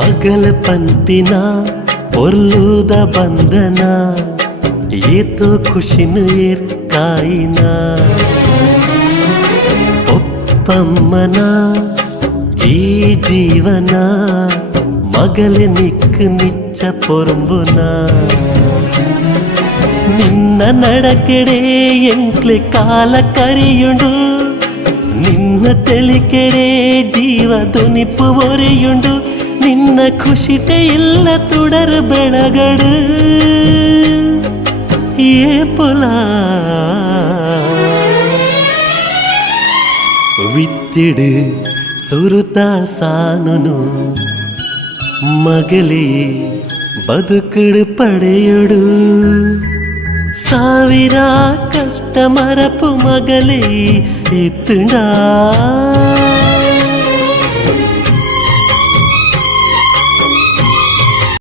ಮಗಲ ಪಂಪಿನ ಪೊರ್ಲುದ ಬಂಧನ ಏತೋ ಖುಷಿನು ಏರ್ಕಾಯಿನ ಒಪ್ಪಮ್ಮನ ಈ ಜೀವನ ಮಗಲ ನಿಕ್ ನಿಚ್ಚ ಪೊರಂಬುನ ನಿನ್ನ ನಡಕೆಡೆ ಎಂಕ್ಲೆ ಕಾಲ ಕರಿಯುಂಡು ನಿನ್ನ ತೆಲಿಕೆಡೆ ಜೀವ ದುನಿಪು ಒರೆಯುಂಡು ನಿನ್ನ ಖುಷಿಟೆ ಇಲ್ಲ ತುಡರ್ ಬೆಳಗಡು ಏ ಪೊಲ ವಿತ್ತಿಡು ಸುರುತ ಸಾನುನು ಮಗಲೇ ಬದುಕುಡು ಪಡೆಯೊಡು ಸಾವಿರ ಕಷ್ಟ ಮರಪು ಮಗಲೇ ಇತ್ತುಂಡಾ